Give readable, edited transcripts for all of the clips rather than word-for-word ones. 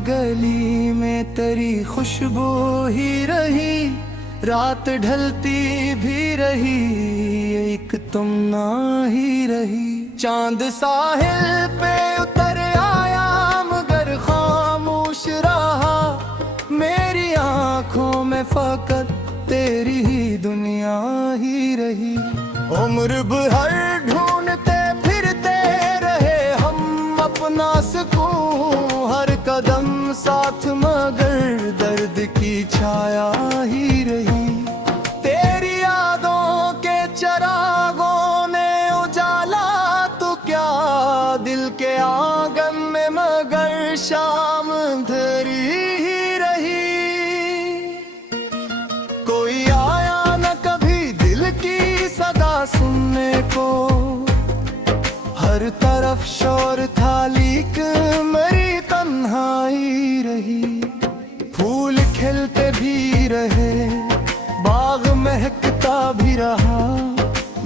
गली में तेरी खुशबू ही रही, रात ढलती भी रही, एक तुम ना ही रही। चांद साहिल पे उतर आया मगर खामोश रहा, मेरी आंखों में फकत तेरी ही दुनिया ही रही। उम्र भर ढूंढते फिरते रहे हम अपना सुकून, हर कदम साथ मगर दर्द की छाया ही रही। तेरी यादों के चरागों ने उजाला तो क्या दिल के आंगन में, मगर शाम धरी ही रही। कोई आया न कभी दिल की सदा सुनने को, हर तरफ शोर था लीक मेरी तन्हाई रही। फूल खिलते भी रहे, बाग महकता भी रहा,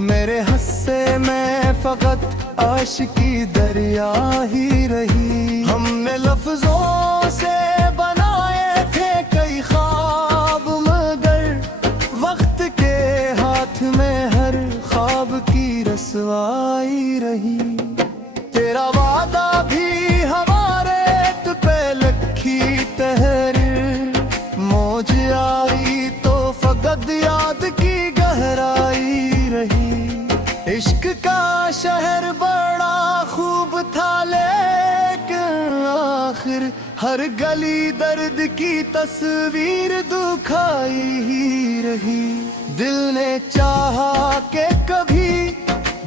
मेरे हस्से में फकत आशिकी दरिया ही रही। हमने लफ्जों से बनाए थे कई ख्वाब, मगर वक्त के हाथ में हर ख्वाब की रसवाई रही। तेरा वादा भी हमारे पे लखी तहरीर, मौज आई तो फकत याद की गहराई रही। इश्क का शहर बड़ा खूब था लेकिन आखिर हर गली दर्द की तस्वीर दुखाई ही रही। दिल ने चाहा कि कभी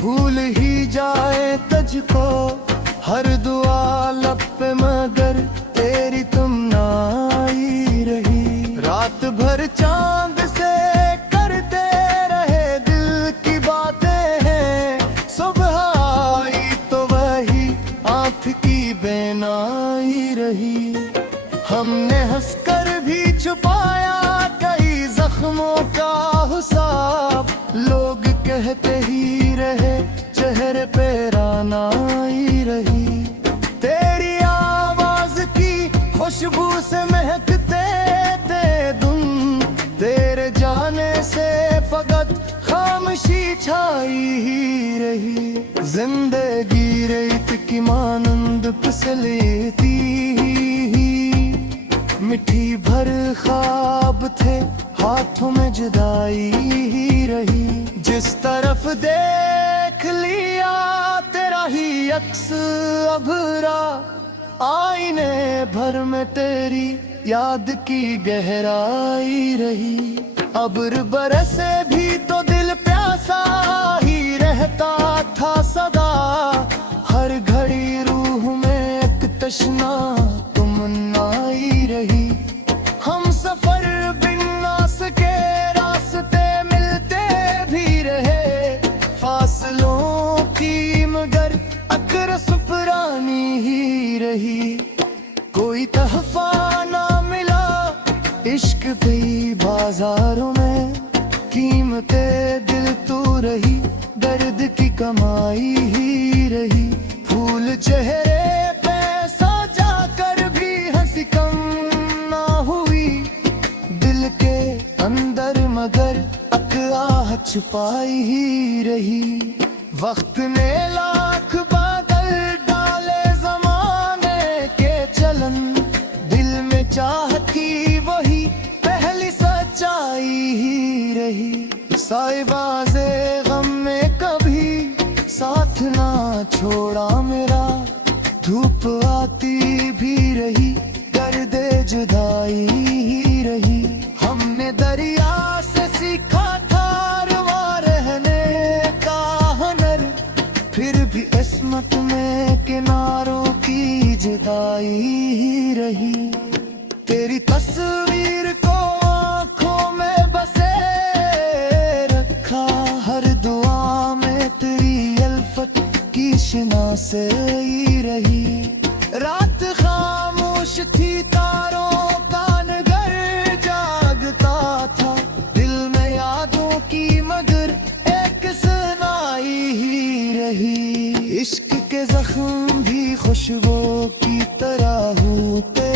भूल ही जाए तुझको, हर दुआ लब पे मगर तेरी तुम ना आई रही। रात भर चांद से करते रहे दिल की बातें हैं, सुबह आई तो वही आँख की बेनाई रही। हमने हंसकर भी छुपाया कई जख्मों का हिसाब, लोग कहते ही रहे चेहरे पे रानाई रही। तेरी आवाज की खुशबू से महकते थे धुन, तेरे जाने से फकत खामोशी छाई ही रही। जिंदगी रेत की मानंद फिसलती ही, मिट्टी भर ख्वाब थे हाथों में जुदाई ही रही। जिस तरफ देख लिया तेरा ही अक्स अभरा, आईने भर में तेरी याद की गहराई रही। अब्र बरसे भी तो दिल प्यासा ही रहता था सदा, हर घड़ी रूह में एक तशना तुमन्नाई रही। हम सफर बिन नास के रास्ते मिलते भी रहे, फासलों की मगर अकरस पुरानी ही रही। कोई तहफा ना मिला इश्क पे बाजारों में, कीमते दिल तू रही, दर्द की कमाई ही रही। फूल चेहरे पे सजा कर भी हंसी कम ना हुई, दिल के अंदर मगर अकराह छुपाई ही रही। वक्त ने लाख बादल डाले जमाने के चलन, दिल में चाहती वही पहली सच्चाई ही रही। साइबाज़े गम में कभी साथ ना छोड़ा मेरा, धूप आती भी रही दर्दे जुदाई ही रही। हमने दरिया से सीखा था रवा रहने का हुनर, फिर भी किस्मत में किनारों की जुदाई ही रही। तेरी तस्वीर को आँखों में बसे रखा, हर दुआ में तेरी अल्फत की शनासाई रही। रात खामोश थी तारों का नगर जागता था, दिल में यादों की मगर एक सुनाई ही रही। इश्क के जख्म भी खुशबू की तरह होते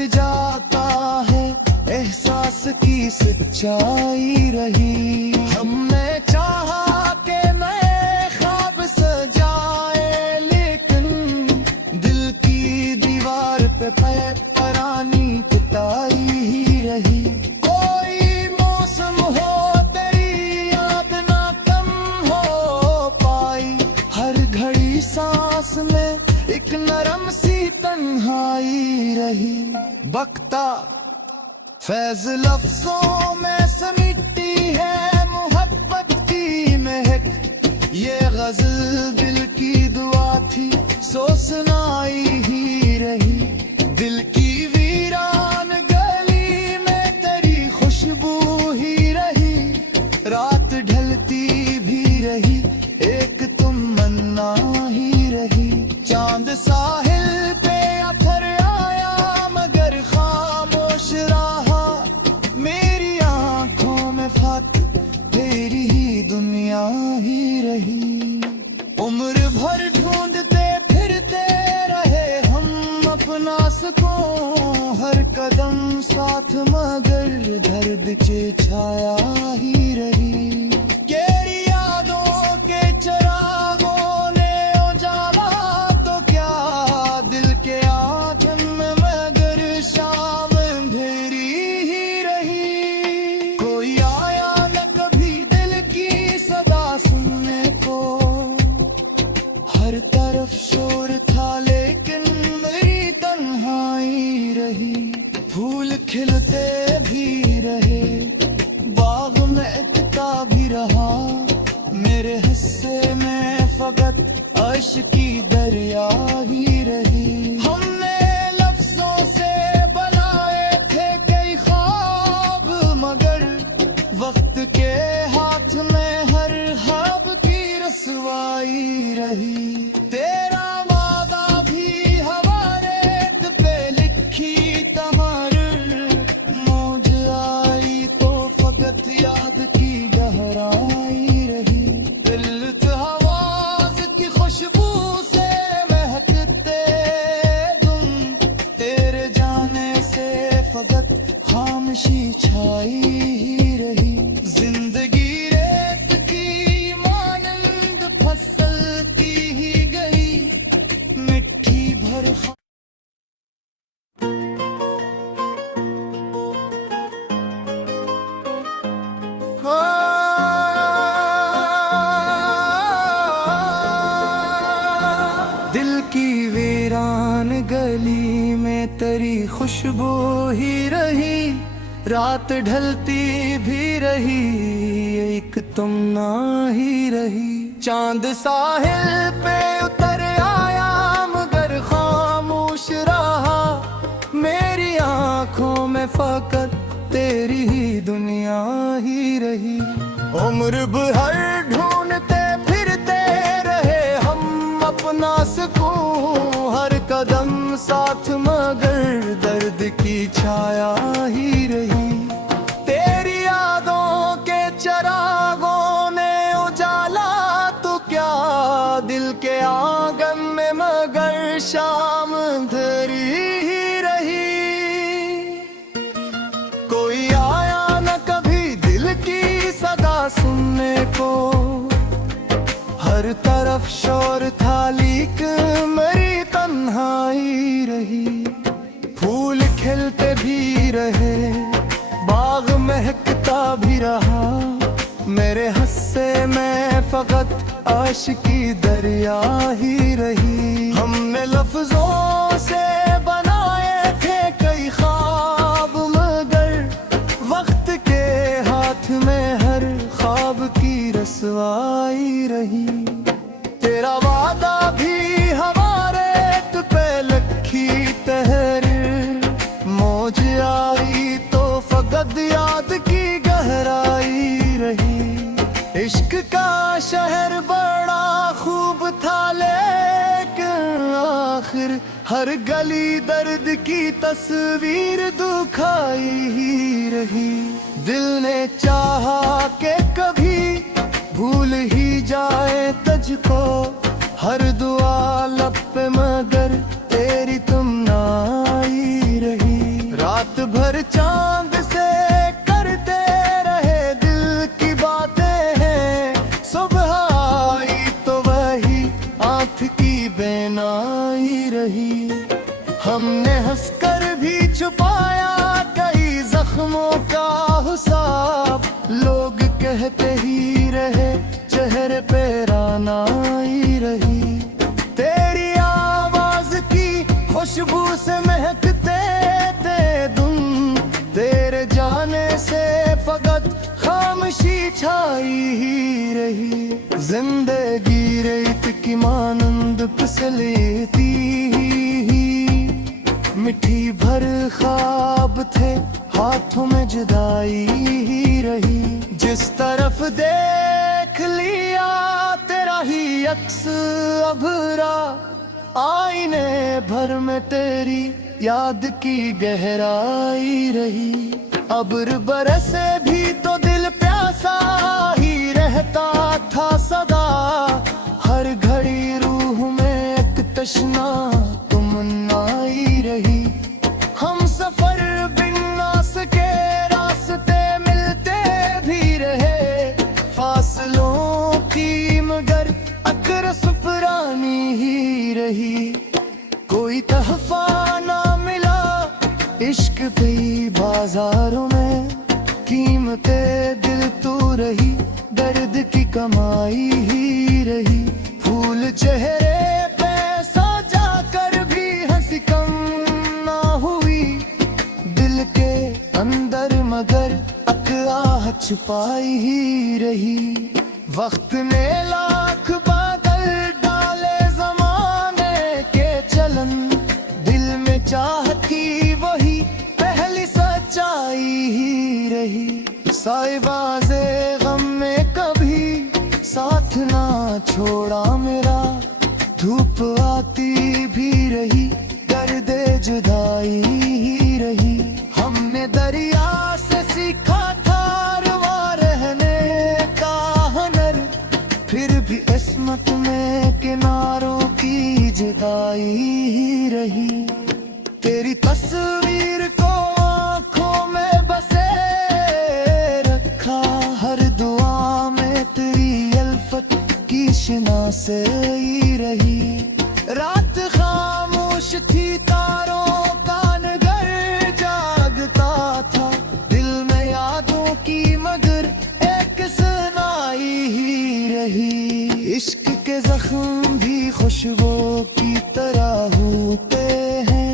मिट जाता है, एहसास की सच्चाई रही। हमने चाहा के नए ख्वाब सजाए, लेकिन दिल की दीवार पे पुरानी पिटाई ही रही। कोई मौसम हो तेरी याद ना कम हो पाई, हर घड़ी सांस में एक नरम सी तन्हाई रही। बकता फैज लफ्जों में समिटती है मोहब्बत की महक, ये गजल दिल की दुआ थी सो सुनाई ही रही। दिल की वीरान गली में तेरी खुशबू ही रही, रात ढलती भी रही, एक तुम मन्ना ही रही। चांद साहिल पे अथर आया मगर खामोश रहा, मेरी आंखों में फत तेरी ही दुनिया ही रही। उम्र भर ढूंढते फिरते रहे हम अपना सुकून, हर कदम साथ मगर दर्द के छाया ही रही। केरी यादों के चरागों ने उजाला तो क्या, दिल के आंचल में मगर शाम अंधेरी ही रही। कोई आया न कभी दिल की सदा सुनने को, हर तरफ शोर था लेकिन मेरी तन्हाई रही। फूल खिलते भी रहे, बाग में इकता भी रहा, मेरे हिस्से में फकत अश्क की दरिया ही रही। हमने लफ्जों से बनाए थे कई ख्वाब, मगर वक्त के हाथ में हर ख्वाब की रसवाई रही। तेरा वादा भी हमारे पे लिखी तमर्र, मौज आई तो फकत याद की गहराई रही। दिल हवाज की खुशबू से महकते तुम, तेरे जाने से फकत खामोशी छाई ही रही। जिंदगी रेत की मानंद फसलती ही गई, मिट्टी भर दिल की वीरान गली में तेरी खुशबू ही रही, रात ढलती भी रही, एक तुम ना ही रही। चांद साहिल पे उतर आया मगर खामोश रहा, मेरी आंखों में फकत तेरी ही दुनिया ही रही। उम्र भर ढूंढते फिरते रहे हम अपना सुकून, हर कदम साथ मगर दर्द की छाया ही रही। तेरी यादों के चरागों ने उजाला तो क्या, दिल के आंगन में मगर शाम धरी ही रही। कोई आया न कभी दिल की सदा सुनने को, हर तरफ शोर था लेकिन मेरी तन्हाई रही। फूल खिलते भी रहे, बाग महकता भी रहा, मेरे हिस्से में फकत आशिक की दरिया ही रही। हमने लफ्जों से बनाए थे कई ख्वाब, मगर वक्त के हाथ में हर ख्वाब की रसवाई रही। तेरा वादा भी हमारे पे लखी तहरीर, मौज आई तो फकत याद की गहराई रही। इश्क का शहर बड़ा खूब था लेकिन आखिर हर गली दर्द की तस्वीर दुखाई ही रही। दिल ने चाहा कि कभी भूल ही जाए तुझको, हर दुआ लब पे मगर तेरी तुम ना आई रही। हमने हंसकर भी छुपाया कई जख्मों का हिसाब। लोग कहते ही रहे चेहरे पे रानाई रही। तेरी आवाज की खुशबू से महकते थे तुम। तेरे जाने से फकत खामोशी छाई ही रही। जिंदगी रेत की मानंद फिसलती ही मिट्टी भर ख्वाब थे हाथों में जुदाई ही रही। जिस तरफ देख लिया तेरा ही अक्स अभरा। आईने भर में तेरी याद की गहराई रही। अब्र बरसे भी तो दिल प्यासा ही रहता था सदा। हर घड़ी रूह में एक तशना तुमन्नाई रही। हम सफर बिन नास के रास्ते मिलते भी रहे। फासलों की मगर अकरस पुरानी ही रही। कोई तहफा ना मिला इश्क पे बाजारों में। कीमते दिल तू रही दर्द की कमाई ही रही। फूल चेहरे पे सजा कर भी हंसी कम ना हुई। दिल के अंदर मगर अकराह छुपाई ही रही। वक्त ने लाख बादल डाले जमाने के चलन। दिल में चाहती वही पहली सच्चाई ही रही। साइबाज़े गम में कभी साथ ना छोड़ा मेरा। धूप आती भी रही दर्दे जुदाई ही रही। हमने दरिया से सीखा था रवा रहने का हुनर। फिर भी किस्मत में किनारों की जुदाई ही रही। तेरी तस्वीर को आंखों में बसे रखा। हर दुआ में तेरी अल्फत की शिनासाई रही। रात खामोश थी तारों का नगर जागता था। दिल में यादों की मगर एक सुनाई ही रही। इश्क के जख्म भी खुशबू की तरह होते हैं।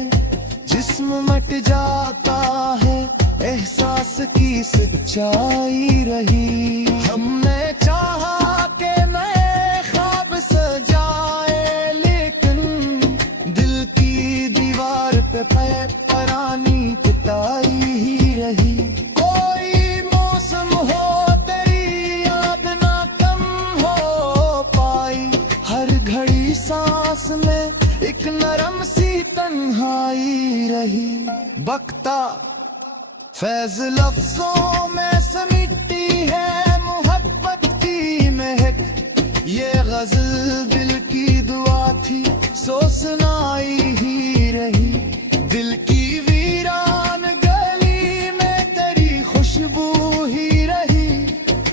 जिस्म मट जाता है एहसास की सच्चाई रही। हमने चाहा के नए ख्वाब सजाए लेकिन दिल की दीवार पे पुरानी पिटाई ही रही। कोई मौसम हो तेरी याद ना कम हो पाई। हर घड़ी सांस में एक नरम सी तन्हाई रही। बकता फैज लफ्जों में समिटती है मोहब्बत की महक। ये गजल दिल की दुआ थी सो सुनाई ही रही। दिल की वीरान गली में तेरी खुशबू ही रही।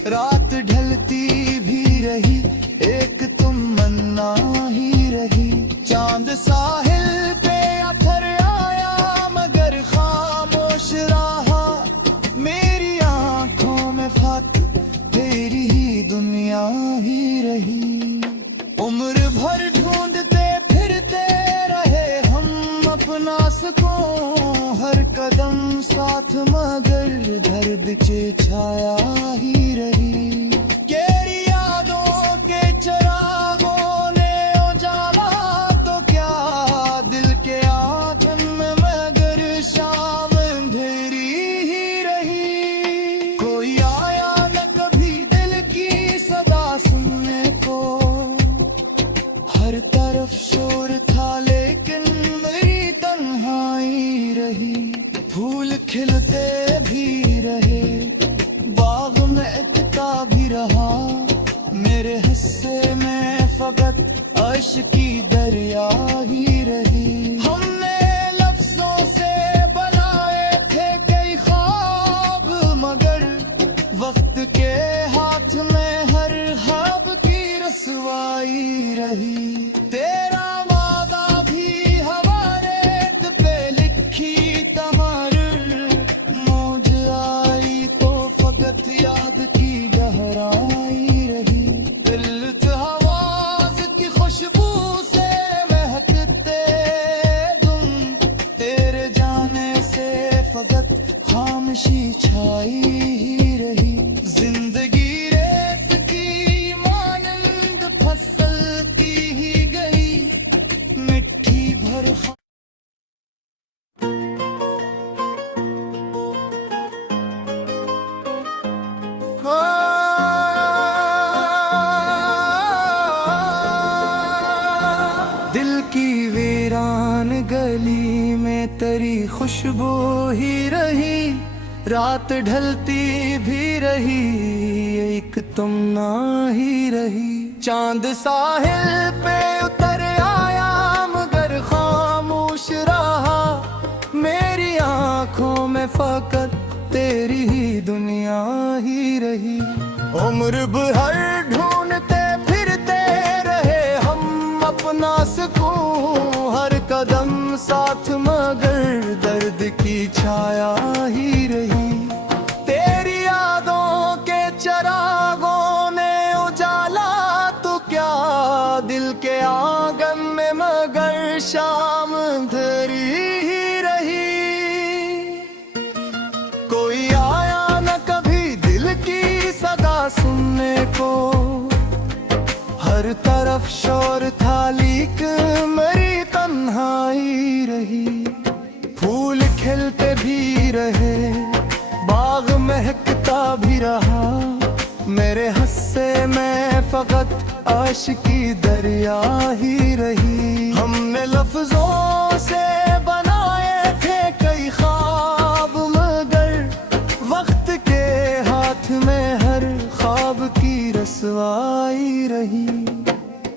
रात ढलती भी रही एक तमन्ना ही रही। चांद साहिल पे अथर आया मगर खामोश रहा। मेरी आंखों में फात तेरी ही दुनिया ही रही। उम्र भर ढूंढते फिरते रहे हम अपना सुकून। हर कदम साथ मगर दर्द के छाया ही रही। केरी यादों के चरागों ने उजाला तो क्या। दिल के आंगन में मगर शाम अंधेरी ही रही। कोई आया न कभी दिल की सदा सुनने को। हर तरफ शोर था लेकिन मेरी तन्हाई रही। फूल खिलते भी रहे बाग में इतना भी रहा। मेरे हिस्से में गली में तेरी खुशबू ही रही, रात ढलती भी रही, एक तुम ना ही रही। चांद साहिल पे उतर आया मगर खामोश रहा, मेरी आंखों में फकत तेरी ही दुनिया ही रही। उम्र भर ढूंढते फिरते रहे हम अपना सुकून, हर कदम साथ मगर दर्द की छाया ही रही। तेरी यादों के चरागों ने उजाला तो क्या दिल के आंगन में, मगर शाम धरी ही रही। कोई आया न कभी दिल की सदा सुनने को, हर तरफ शोर था लीक मेरी तन्हाई रही। फूल खिलते भी रहे, बाग महकता भी रहा, मेरे हस्से में फकत आशिकी दरिया ही रही। हमने लफ्जों से बनाए थे कई ख्वाब, मगर वक्त के हाथ में हर ख्वाब की रसवाई रही।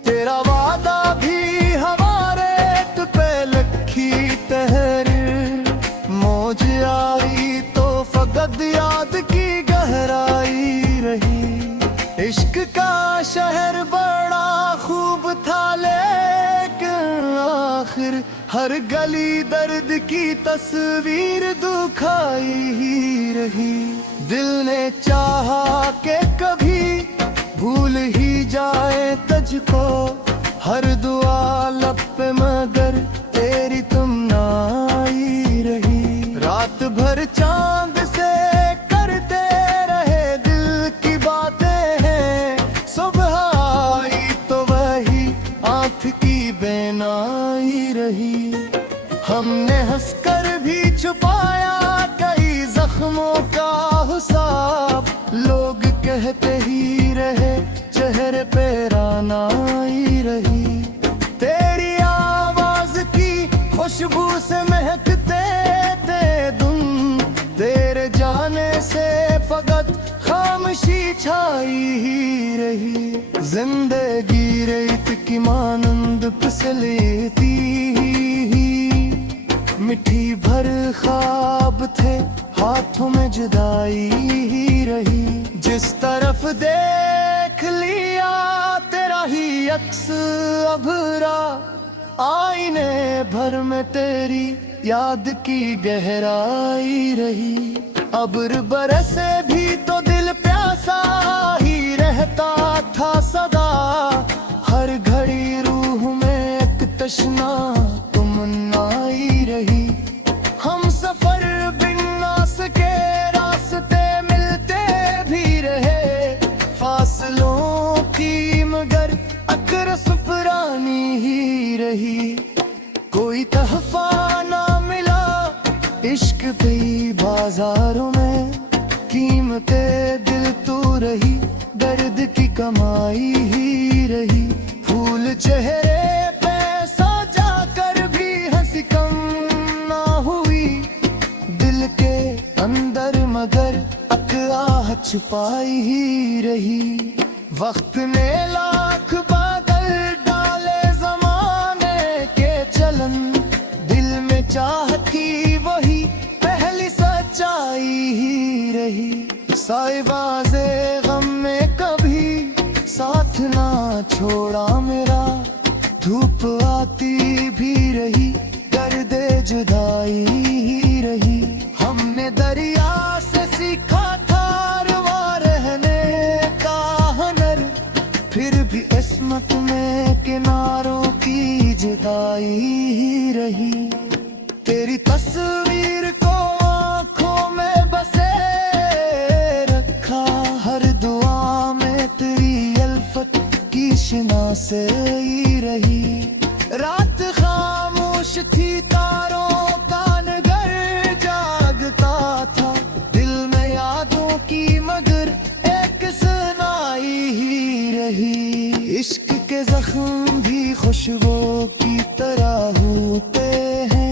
तेरा वादा भी हमारे पे लखी तहरीर, मौज आई तो फकत याद की गहराई रही। इश्क का शहर बड़ा खूब था लेकिन आखिर हर गली दर्द की तस्वीर दुखाई ही रही। दिल ने चाहा कि कभी भूल ही जाए तुझको, हर दुआ लब पे मगर तेरी तुम ना आई रही। रात भर चांद से करते रहे दिल की बातें हैं, सुबह आई तो वही आँख की बेनाई रही। हमने हंसकर भी छुपाया कई जख्मों का हिसाब, लोग कहते ही रहे चेहरे पे रानाई रही। तेरी आवाज की खुशबू से महकते थे धुन, तेरे जाने से फकत खामोशी छाई ही रही। जिंदगी रेत की मानंद फिसलती ही, मिट्टी भर ख्वाब थे हाथों में जुदाई ही रही। जिस तरफ देख लिया तेरा ही अक्स अभरा, आईने भर में तेरी याद की गहराई रही। अब्र बरसे भी तो दिल प्यासा ही रहता था सदा, हर घड़ी रूह में एक तशना तुमन्नाई रही। हम सफर बिन नास के रास्ते मिलते भी रहे, फासलों की मगर अकरस पुरानी ही रही। कोई तहफा ना मिला इश्क पे बाजारों में, कीमते दिल तू रही, दर्द की कमाई ही रही। फूल चेहरे पे सजा कर भी हंसी कम ना हुई, दिल के अंदर मगर अकराह छुपाई ही रही। वक्त ने लाख बादल डाले जमाने के चलन, दिल में चाहती वही पहली सच्चाई ही रही। साइबाज़े गम में कभी साथ ना छोड़ा मेरा, धूप आती भी रही, दर्द जुदाई ही रही। हमने दरिया से सीखा था रवा रहने का हुनर, फिर भी किस्मत में किनारों की जुदाई ही रही। तेरी तस्वीर को आँखों में बसे रखा, हर दुआ में तेरी अल्फत की शनासे रही। रात खामोश थी तारों का नगर जागता था, दिल में यादों की मगर एक सुनाई ही रही। इश्क के जख्म भी खुशबू की तरह होते हैं,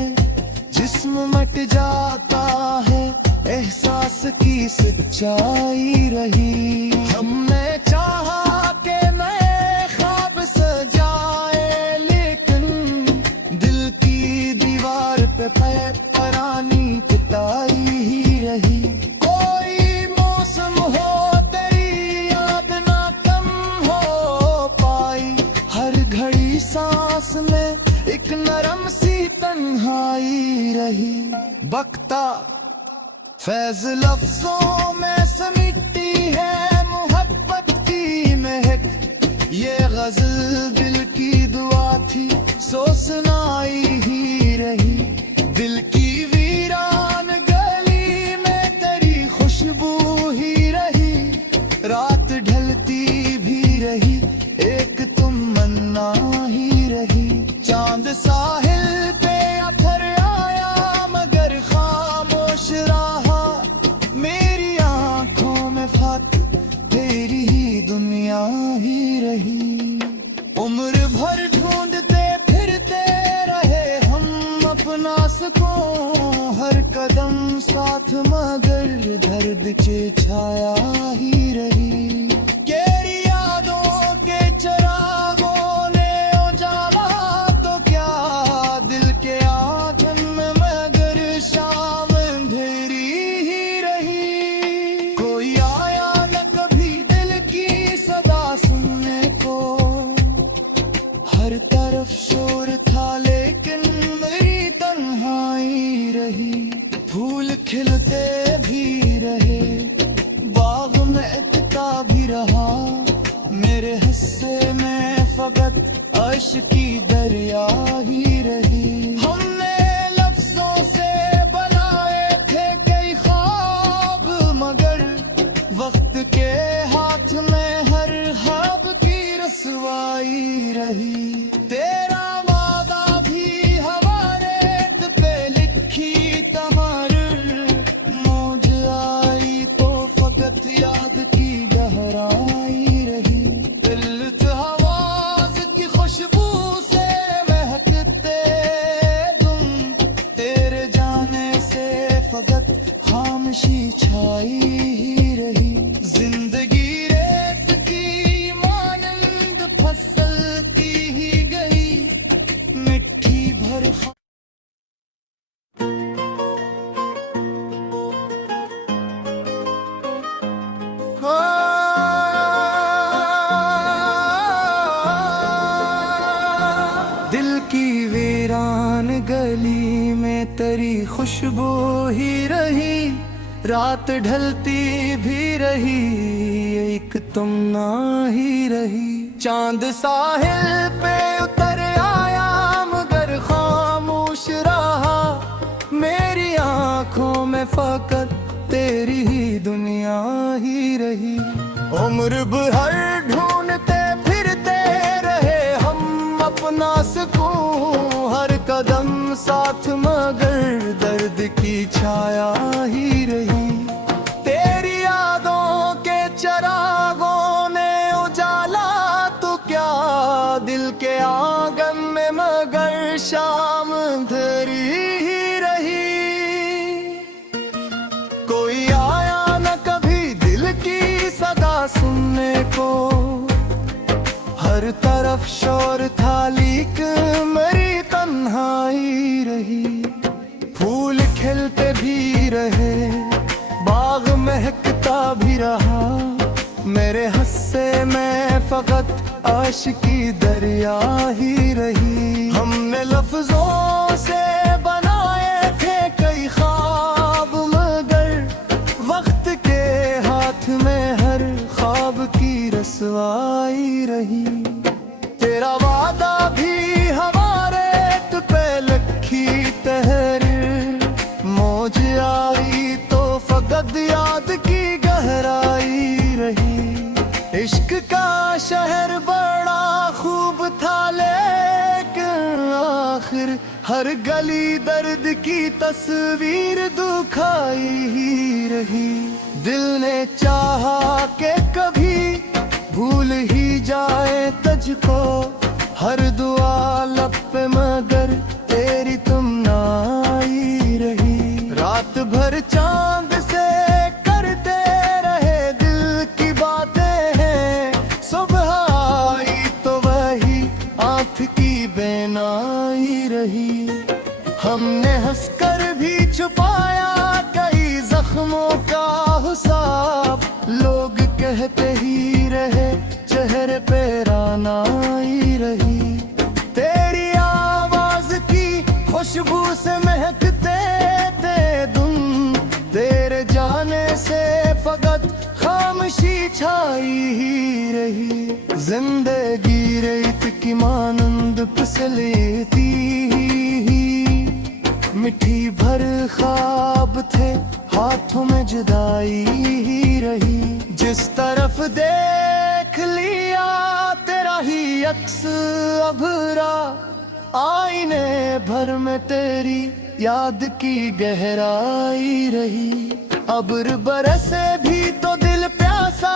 जाता है, एहसास की सच्चाई रही। हमने चाहा के नए ख्वाब सजाए, लेकिन दिल की दीवार पे पुरानी पिटाई ही रही। कोई मौसम हो तेरी याद ना कम हो पाई, हर घड़ी सांस में एक नरम सी तन्हाई रही। बकता फैज लफ्जों में समिटती है मोहब्बत की महक, ये गजल दिल की दुआ थी, सो सुनाई ही रही। दिल की वीरान गली में तेरी खुशबू ही रही, रात ढलती भी रही, एक तुम मन्ना ही रही। चांद साहिल पे अथर आया मगर खामोश रहा, मेरी आंखों में फात तेरी ही दुनिया ही रही। उम्र भर ढूंढते फिरते रहे हम अपना सुकून, हर कदम साथ मगर दर्द के छाया ही रही। केरी यादों के चरागों ने उजाला तो क्या, दिल के आंगन में मगर शाम अंधेरी ही रही। कोई आया न कभी दिल की सदा सुनने को, हर तरफ शोर था लेकिन मेरी तन्हाई रही। फूल खिलते भी रहे, बाग में इकता भी रहा, मेरे हिस्से में फकत अश्क की दरिया ही रही। हमने लफ्जों से बनाए थे कई ख्वाब, मगर वक्त के हाथ में हर ख्वाब की रसवाई रही। तेरा वादा भी हमारे दिल पे लिखी तमर्र, मौज आई तो फकत याद की गहराई रही। दिल हवाज की खुशबू से महकते तुम, तेरे जाने से फकत खामोशी छाई ही रही। जिंदगी रेत की मानंद फसलती ही गई, मिट्टी भर दिल की वीरान गली में तेरी खुशबू ही रही, रात ढलती भी रही, एक तुम ना ही रही। चांद साहिल पे उतर आया मगर खामोश रहा, मेरी आंखों में फकत तेरी ही दुनिया ही रही। उम्र भर ढूंढते फिरते रहे हम अपना सुकून, हर कदम साथ मगर दर्द की छाया ही रही। तेरी यादों के चरागों ने उजाला तो क्या, दिल के आंगन में मगर शाम धरी ही रही। कोई आया न कभी दिल की सदा सुनने को, हर तरफ शोर था लेकिन मेरी तन्हाई रही। फूल खिलते भी रहे, बाग महकता भी रहा, मेरे हिस्से में फकत आशिक की दरिया ही रही। हमने लफ्जों से बनाए थे कई ख्वाब, मगर वक्त के हाथ में हर ख्वाब की रसवाई रही। तेरा वादा भी हमारे तुझ पे लखी तहरीर, मौज आई तो फकत याद की गहराई रही। इश्क का शहर बड़ा खूब था लेकिन आखिर हर गली दर्द की तस्वीर दुखाई ही रही। दिल ने चाहा कि कभी भूल ही जाए तुझको, हर दुआ लब पे मगर तेरी तुम ना आई रही। रात भर चांद से करते रहे दिल की बातें हैं। सुबह आई तो वही आँख की बेनाई रही। हमने हंसकर भी छुपाया कई जख्मों का हिसाब। लोग कहते ही रहे चेहरे पे रानाई रही। तेरी आवाज की खुशबू से महकते थे तुम। तेरे जाने से फकत खामोशी छाई ही रही। जिंदगी रेत की मानंद फिसलती ही। मिट्टी भर ख्वाब थे हाथों में जुदाई ही रही। जिस तरफ देख लिया तेरा ही अक्स अभरा। आईने भर में तेरी याद की गहराई रही। अब्र बरसे भी तो दिल प्यासा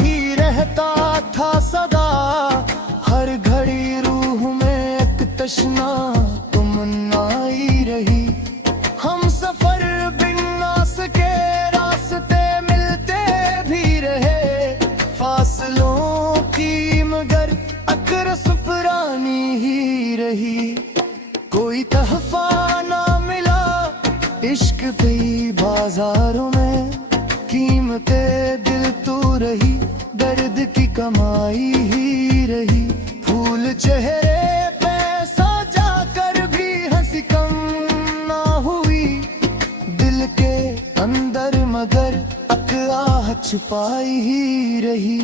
ही रहता था सदा। हर घड़ी रूह में एक तशना तुमनाई रही। हम सफर बिन नास के रास्ते मिलते भी रहे। फासलों की मगर अकरस पुरानी ही रही। कोई तहफा ना मिला इश्क की बाजारों में। कीमते दिल तू रही दर्द की कमाई ही रही। फूल चेहरे पे सजा कर भी हंसी कम ना हुई। दिल के अंदर मगर अकराह छुपाई ही रही।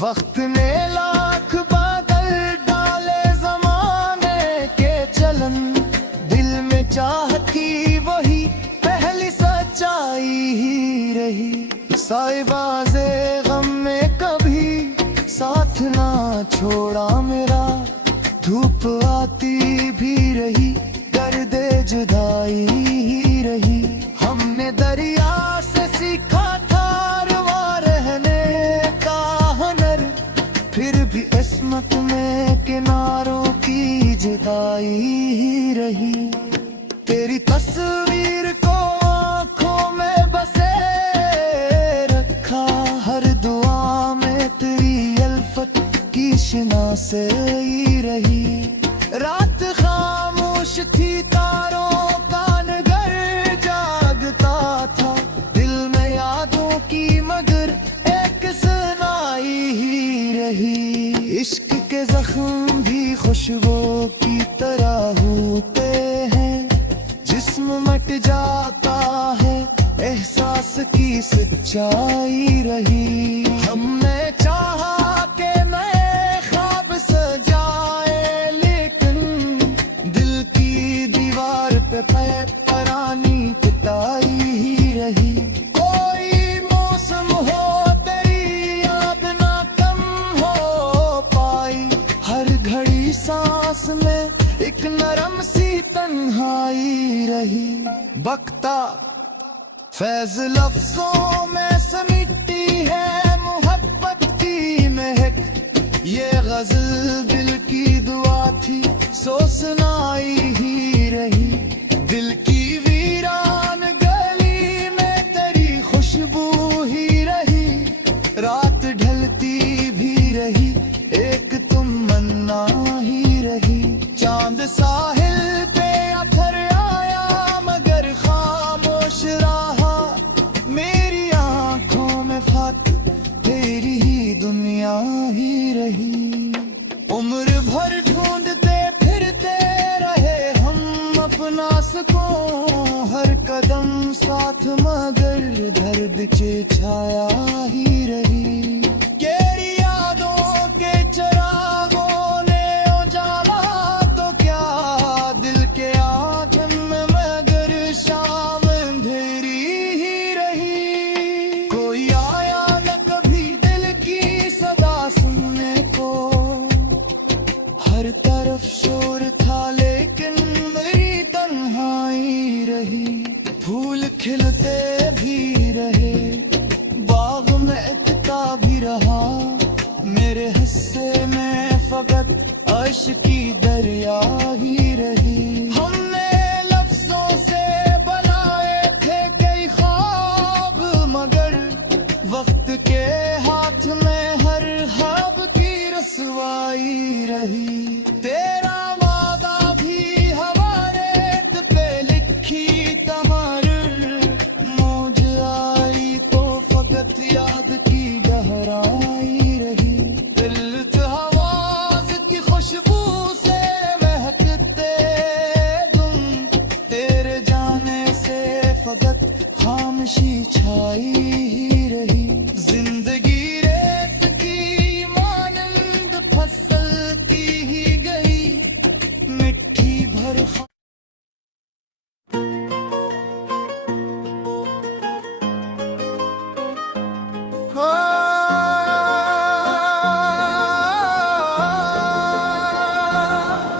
वक्त ने लाख बादल डाले ज़माने के चलन। दिल में चाहती वही पहली सच्चाई ही रही। साइबाज़े गम में कभी साथ ना छोड़ा मेरा। धूप आती भी रही दर्दे जुदाई ही रही। हमने दरिया से सीखा था रवा रहने का हुनर। फिर भी किस्मत में किनारों की जुदाई ही रही। तेरी तस्वीर को आँखों में बसे रखा। हर दुआ में तेरी अल्फत की शनासाई रही। रात खामोश थी तारों का नगर जागता था। दिल में यादों की मगर एक सुनाई ही रही। इश्क के जख्म भी खुशबू की तरह होते हैं। जिस्म मट जाता है एहसास की सच्चाई रही। हमने चाहा के नए ख्वाब सजाए लेकिन दिल की दीवार पे परानी पिटाई ही रही। कोई मौसम हो तेरी याद ना कम हो पाई। हर घड़ी सांस में एक नरम सी तन्हाई रही। बकता फैज लफ्जों में समिटती है मोहब्बत की महक। ये गजल दिल की दुआ थी सो सुनाई ही रही। दिल की वीरान गली में तेरी खुशबू ही रही। रात ढलती भी रही एक तुम मन्ना ही रही। चांद साहिल पे अथर आया मगर खामोश रहा। मेरी आंखों में फत तेरी ही दुनिया ही रही। उम्र भर ढूंढते फिरते रहे हम अपना सुकून। हर कदम साथ मगर दर्द के छाया ही रही। केरी यादों के चिरागों ने उजाला तो क्या। दिल के आंगन में मगर शाम अंधेरी ही रही। कोई आया न कभी दिल की सदा सुनने को। हर तरफ शोर था लेकिन मेरी तन्हाई रही। फूल खिलते भी रहे बाग में इकता भी रहा। मेरे हिस्से में फकत अर्श की दरिया ही रही। हमने लफ्जों से बनाए थे खामोशी छाई ही रही। जिंदगी रेत की मानंद फिसलती ही गई, मिट्टी भर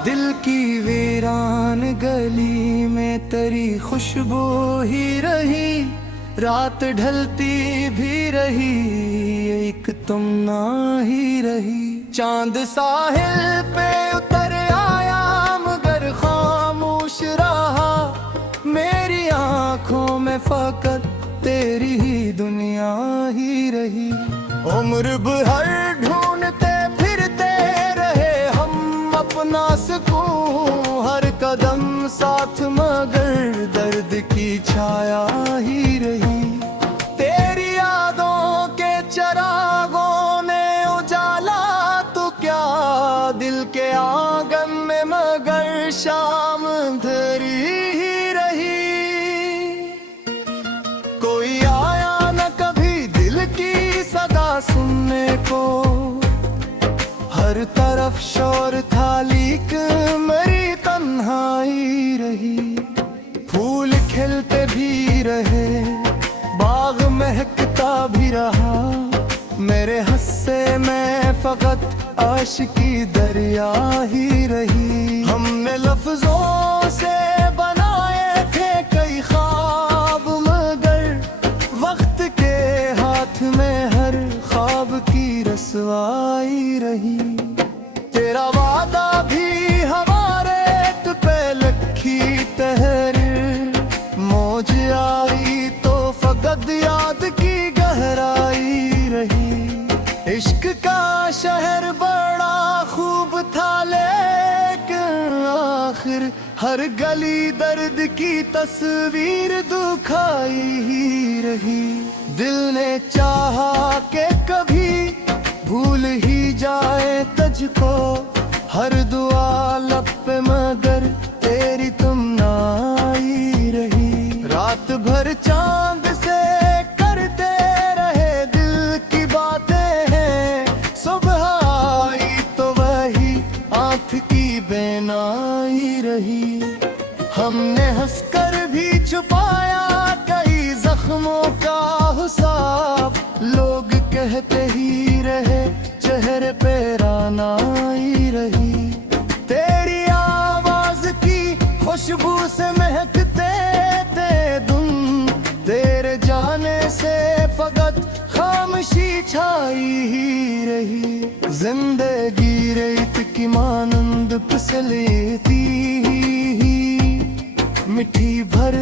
दिल की वीरान गली में तेरी खुशबू ही रही। रात ढलती भी रही, एक तुम ना ही रही। चांद साहिल पे उतर आया मगर खामोश रहा। मेरी आंखों में फकत तेरी ही दुनिया ही रही। उम्र भर ढूंढते फिरते रहे हम अपना सुकून, हर कदम साथ मगर दर्द की छाया ही रही। तेरी यादों के चरागों ने उजाला तो क्या, दिल के आंगन में मगर शाम धरी ही रही। कोई आया न कभी दिल की सदा सुनने को, हर तरफ शोर था लीक मेरी तन्हाई रही। फूल खिलते भी रहे, बाग महकता भी रहा। मेरे हस्से में फकत आशिकी दरिया ही रही। हमने लफ्जों से बनाए थे कई ख्वाब मगर वक्त के हाथ में हर ख्वाब की रसवाई रही। तेरा वादा भी हमारे पे लखी तहरीर, मौज आई तो फकत याद की गहराई रही। इश्क का शहर बड़ा खूब था लेकिन आखिर हर गली दर्द की तस्वीर दुखाई ही रही। दिल ने चाहा कि कभी भूल ही जाए तुझको, हर दुआ लब पे मगर तेरी तुम ना आई रही। रात भर चांद से करते रहे दिल की बातें हैं, सुबह आई तो वही आंख की बेनाई रही। हमने हंसकर भी छुपाया कई जख्मों का हिसाब, लोग कहते ही रहे चेहरे पे रानाई रही। तेरी आवाज की खुशबू से महकते थे तुम, तेरे जाने से फकत खामोशी छाई ही रही। जिंदगी रेत की मानंद फिसलती ही मिट्टी भर